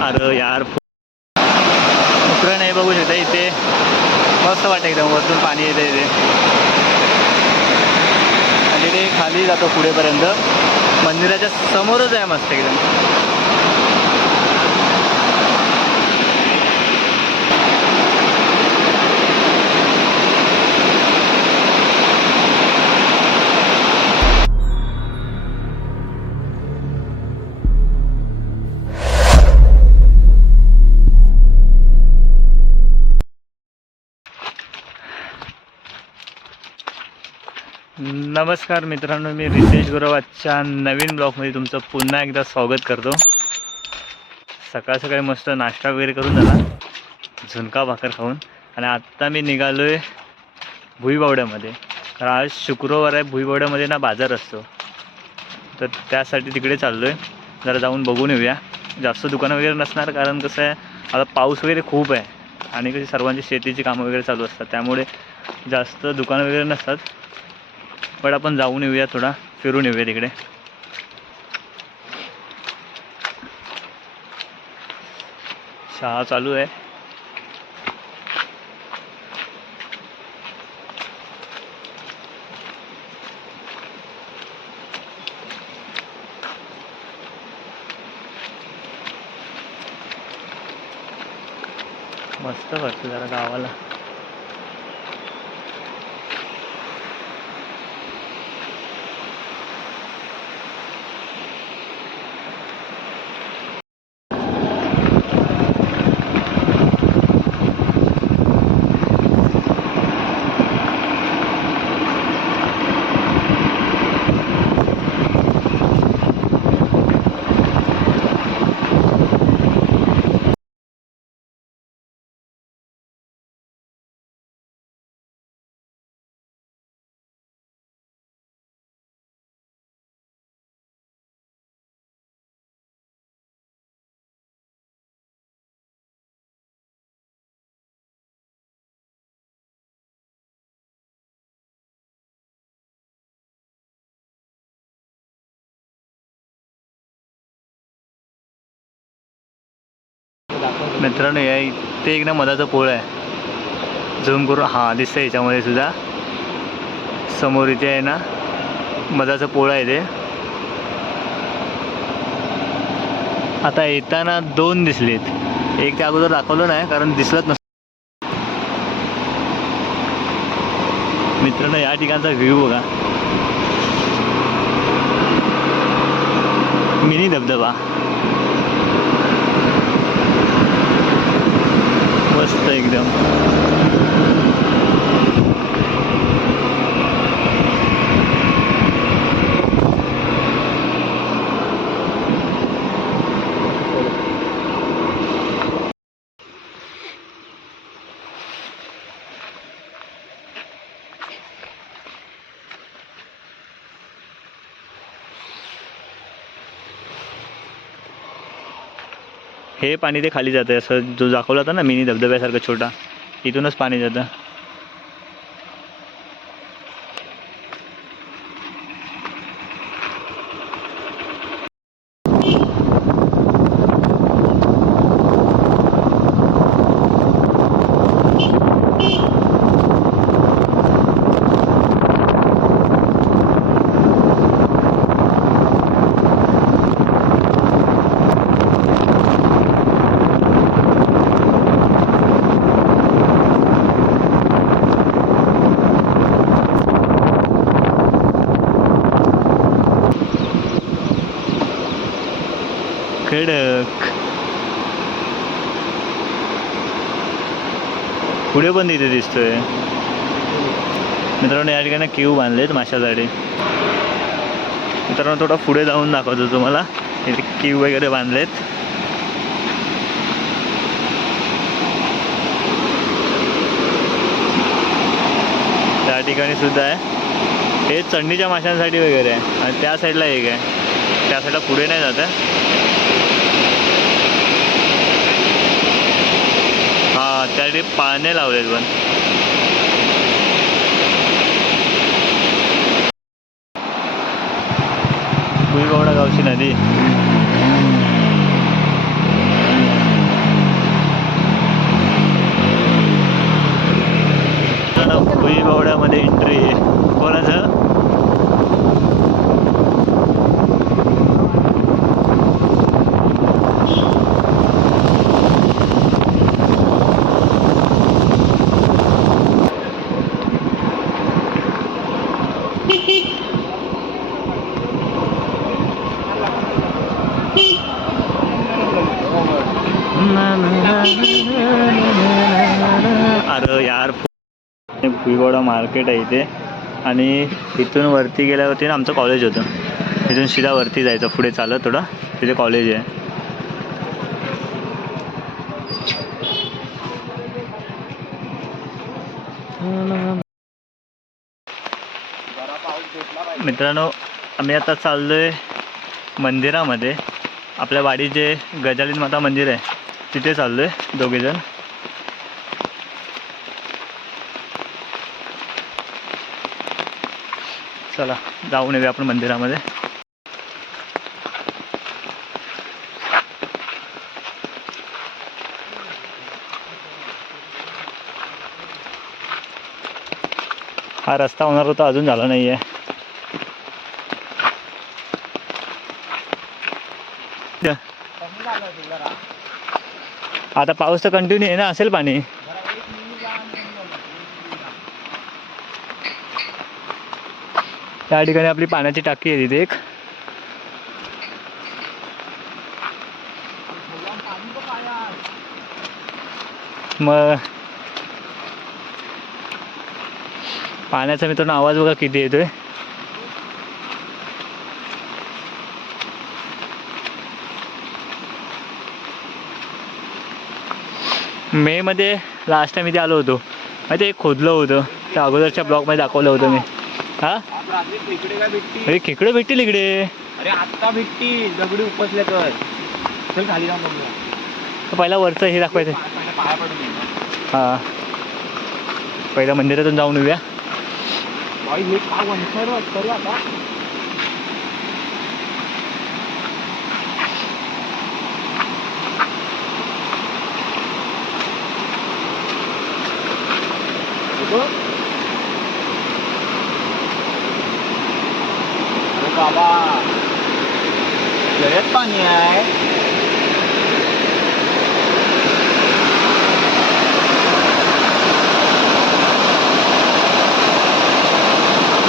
अरे यार उकरण आहे बघू शकता इथे. मस्त वाटतं एकदम वरतून पाणी येते इथे. आणि ते खाली जातो पुढेपर्यंत. मंदिराच्या समोरच आहे मस्त एकदम. नमस्कार मित्रांनो मी रितेश गुरव. आजच्या नवीन ब्लॉगमध्ये तुमचं पुन्हा एकदा स्वागत करतो. सकाळ सकाळी मस्त नाश्ता वगैरे करून झाला. झुणका भाकर खाऊन. आणि आत्ता मी निघालो आहे भुईबावड्यामध्ये. कारण आज शुक्रवार आहे भुईबावड्यामध्ये ना बाजार असतो. तर त्यासाठी तिकडे चाललो आहे जरा जाऊन बघून येऊया. जास्त दुकानं वगैरे नसणार कारण कसं आहे आता पाऊस वगैरे खूप आहे. आणि कशी सर्वांची शेतीची कामं वगैरे चालू असतात. त्यामुळे जास्त दुकानं वगैरे नसतात. पण आपण जाऊन येऊया थोडा फिरून येऊया तिकडे. शाळा चालू आहे. मस्त वाटतं जरा गावाला. मित्रांनो या ते एक ना मधाचा पोळ आहे. झूम करून हां दिसतं याच्यामध्ये सुद्धा. समोर इथे आहे ना मधाचं पोळ आहे ते. आता येताना दोन दिसलेत. एक त्या अगोदर दाखवलं नाही कारण दिसलंच नसतं. मित्रांनो या ठिकाणचा व्ह्यू बघा. मिनी धबधबा. मस्त एकदम हे पाणी ते खाली जातं असं जो दाखवला होता ना मिनी धबधब्यासारखं छोटा इथूनच पाणी जातं. खडक पुढे पण तिथे दिसतोय. मित्रांनो या ठिकाणी क्यू बांधलेत माशासाठी. मित्रांनो थोडा पुढे जाऊन दाखवतो तुम्हाला. इथे क्यू वगैरे बांधलेत. त्या ठिकाणी सुद्धा आहे. हे चढणीच्या माशांसाठी वगैरे आहे. आणि त्या साईडला एक आहे. त्या साईडला पुढे नाही जात आहे. त्यासाठी पाळणे लावलेत पण. भुईगवडा गावची नदी. भुईगवड्यामध्ये एंट्री कोणाचं? यार भुईगोडा मार्केट आहे इथे. आणि इथून वरती गेल्यावरती ना आमचं कॉलेज होतं. इथून शिधा वरती जायचं पुढे चालत थोडं. तिथे कॉलेज आहे. मित्रांनो आम्ही आता चाललोय मंदिरामध्ये. आपल्या वाडी जे गजालीन माता मंदिर आहे. तिथे चाललोय दोघेजण. चला जाऊन येऊया आपण मंदिरामध्ये. हा रस्ता होणार होता अजून झाला नाही आहे आता पाऊस तर कंटिन्यू आहे ना असेल पाणी. त्या ठिकाणी आपली पाण्याची टाकी आहे तिथे एक. मग पाण्याचा मित्रांनो आवाज बघा किती येतोय. मे मध्ये लास्ट टाइम इथे आलो होतो. माहिती एक खोदलं होतं. त्या अगोदरच्या ब्लॉगमध्ये दाखवलं होतं मी. हा? रात्री इकडे काय भेटती अरे खेकडं भेटतील इकडे. अरे आत्ता भेटती दगडी उपसल्या तर चल खाली जाऊन बघूया. पहिला वरचं हे दाखवायचं. पहिला पाया पडून ये. ना. हा. पहिल्या मंदिरातून जाऊन येऊया. बाई हे का आता बघ. अरे बाबा लयच पाणी आहे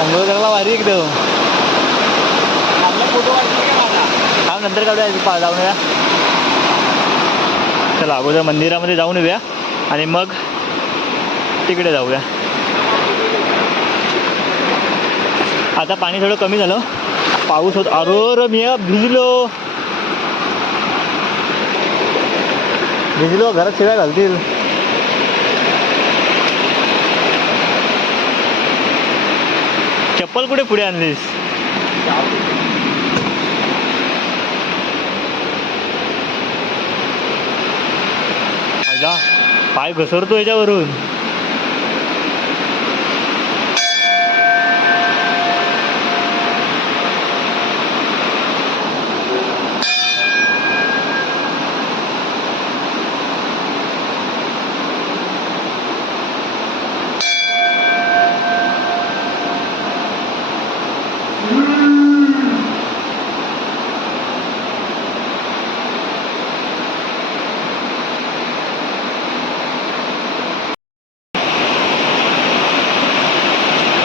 अंघोळ करायला भारी एकदम आपला फोटो का माझा हा नंतर काढूया पा जाऊन या चला अगोदर मंदिरामध्ये जाऊन येऊया आणि मग तिकडे जाऊया. आता पाणी थोडं कमी झालं. पाऊस होत अरोर मी भिजलो. भिजलो घरात शिव्या घालतील. चप्पल कुठे पुढे आणलीस? पाय घसरतो याच्यावरून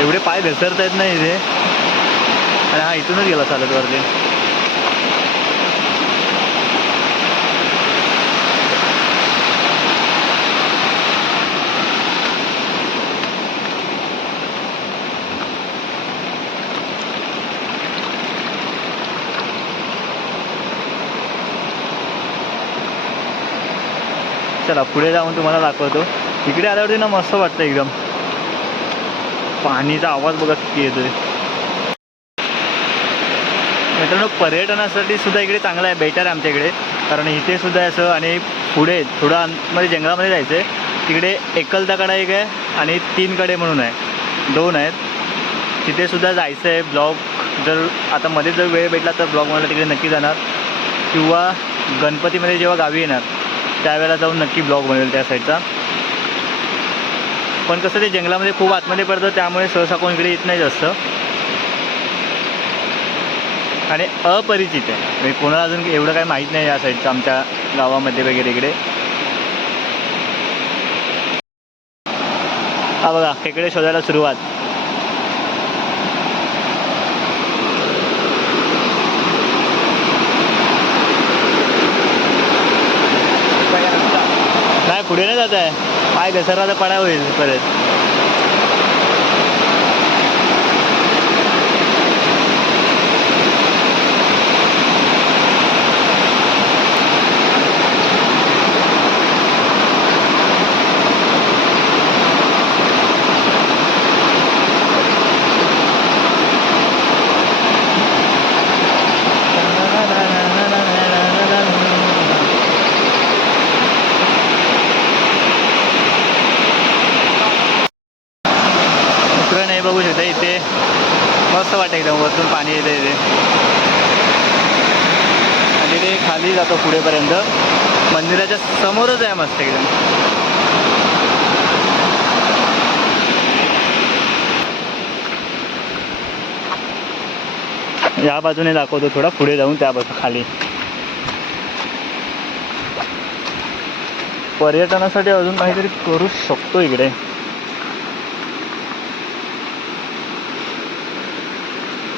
एवढे पाय घसरता येत नाही इथे. आणि हा इथूनच गेला चालत वरती. चला पुढे जाऊन तुम्हाला दाखवतो. इकडे आल्यावरती ना मस्त वाटतं एकदम. पाणीचा आवाज बघा किती येतोय. मित्रांनो पर्यटनासाठी सुद्धा इकडे चांगला आहे बेटर आहे आमच्या इकडे. कारण इथे सुद्धा असं आणि पुढे थोडं म्हणजे मध्ये जंगलामध्ये जायचं आहे तिकडे एकलताकडा एक आहे आणि तीन कडे म्हणून आहे. दोन आहेत. तिथे सुद्धा जायचं आहे ब्लॉग जर आता मध्ये जर वेळ भेटला तर ब्लॉग मला तिकडे नक्की जाणार. किंवा गणपतीमध्ये जेव्हा गावी येणार त्यावेळेला जाऊन नक्की ब्लॉग बनवेल त्या साईडचा पण कसं ते जंगलामध्ये खूप आतमध्ये पडतं त्यामुळे सहसा कोण इकडे येत नाही जास्त. आणि अपरिचित आहे. म्हणजे कोणाला अजून एवढं काही माहीत नाही या साईडचं आमच्या गावामध्ये वगैरे इकडे. हा बघा खेकडे शोधायला सुरुवात. नाही पुढे नाही जात आहे पाय घसरला तर पडा होईल परत दुसरं नाही बघू शकता इथे मस्त वाटतं एकदम वरतून पाणी येतं इथे आणि ते खाली जातो पुढेपर्यंत मंदिराच्या समोरच आहे मस्त एकदम. या बाजूने दाखवतो थोडा पुढे जाऊन त्या बाजू खाली. पर्यटनासाठी अजून काहीतरी करू शकतो इकडे.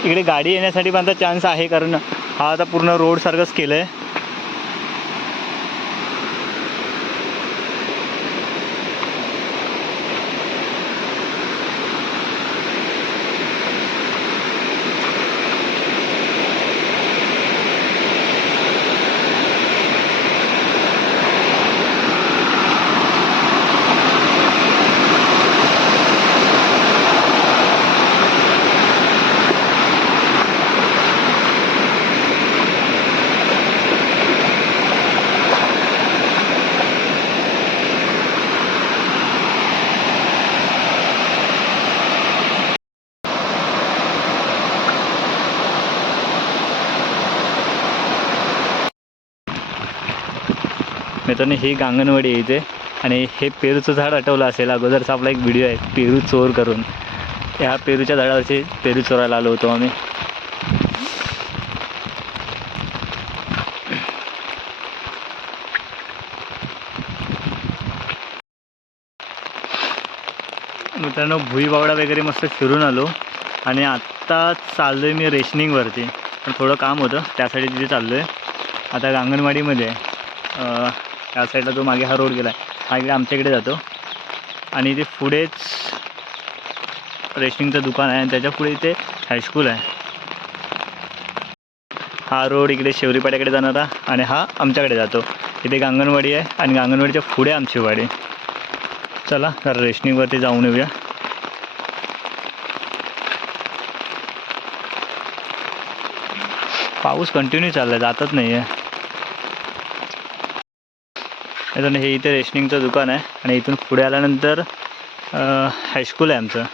इकडे गाडी येण्यासाठी पण आता चान्स आहे कारण हा आता पूर्ण रोड सारखंच केलं आहे मित्रांनो ही गांगणवाडी आहे इथे. आणि हे पेरूचं झाड आठवलं असेल अगोदरचा आपला एक व्हिडिओ आहे पेरू चोर करून. ह्या पेरूच्या झाडावरचे पेरू चोरायला आलो होतो आम्ही. मित्रांनो भुईबावडा वगैरे मस्त फिरून आलो. आणि आत्ता चाललो आहे मी रेशनिंगवरती. पण थोडं काम होतं त्यासाठी तिथे चाललो आहे आता गांगणवाडीमध्ये या त्या साईडला जो मागे हा रोड गेला आहे हा इकडे आमच्याकडे जातो. आणि इथे पुढेच रेशनिंगचं दुकान आहे आणि त्याच्या पुढे इथे हायस्कूल आहे. हा रोड इकडे शेवरीपाड्याकडे जाणारा आणि हा आमच्याकडे जातो. इथे गांगणवाडी आहे आणि गांगणवाडीच्या पुढे आमची वाडी. चला तर रेशनिंगवरती जाऊन येऊया. पाऊस कंटिन्यू चाललाय जातच नाही आहे मित्रांनो हे इथे रेशनिंगचं दुकान आहे आणि इथून पुढे आल्यानंतर हायस्कूल आहे आमचं.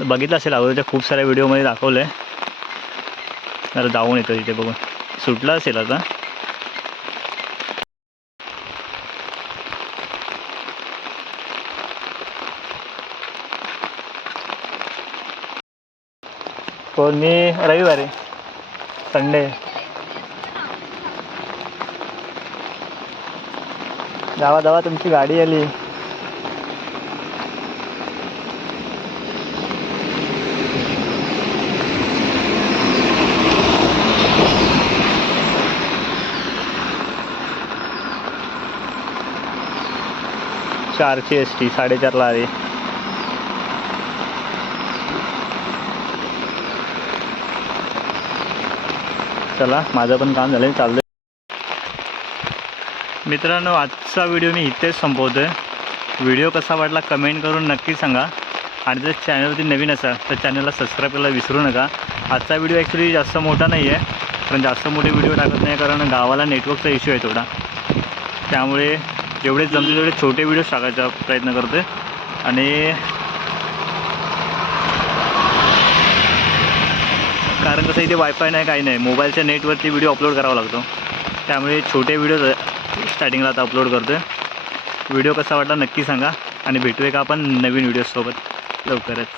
बघितलं असेल अगोदरच्या खूप साऱ्या व्हिडिओमध्ये दाखवलं आहे जरा जाऊन येतो तिथे बघून. सुटलं असेल आता. कोणी मी रविवारी संडे. जावा जावा तुमची गाडी आली. चारची एस टी साडेचारला आली. चला माझं पण काम झालं चाललं मित्रांनो आजचा व्हिडिओ मी इथेच संपवतो आहे व्हिडिओ कसा वाटला कमेंट करून नक्की सांगा. आणि जर चॅनलवरती नवीन असाल तर चॅनलला सबस्क्राईब करायला विसरू नका. आजचा व्हिडिओ ॲक्च्युली जास्त मोठा नाही आहे कारण जास्त मोठे व्हिडिओ टाकत नाही कारण गावाला नेटवर्कचा इश्यू आहे थोडा. त्यामुळे जेवढे जमते तेवढे छोटे व्हिडिओ टाकायचा प्रयत्न करतो आहे आणि कारण कसं इथे वायफाय नाही काही नाही. मोबाईलच्या नेटवरती व्हिडिओ अपलोड करावा लागतो. त्यामुळे छोटे व्हिडिओ स्टार्टिंगला आता अपलोड करतो आहे व्हिडिओ कसा वाटला नक्की सांगा. आणि भेटूया का आपण नवीन व्हिडिओसोबत लवकरच.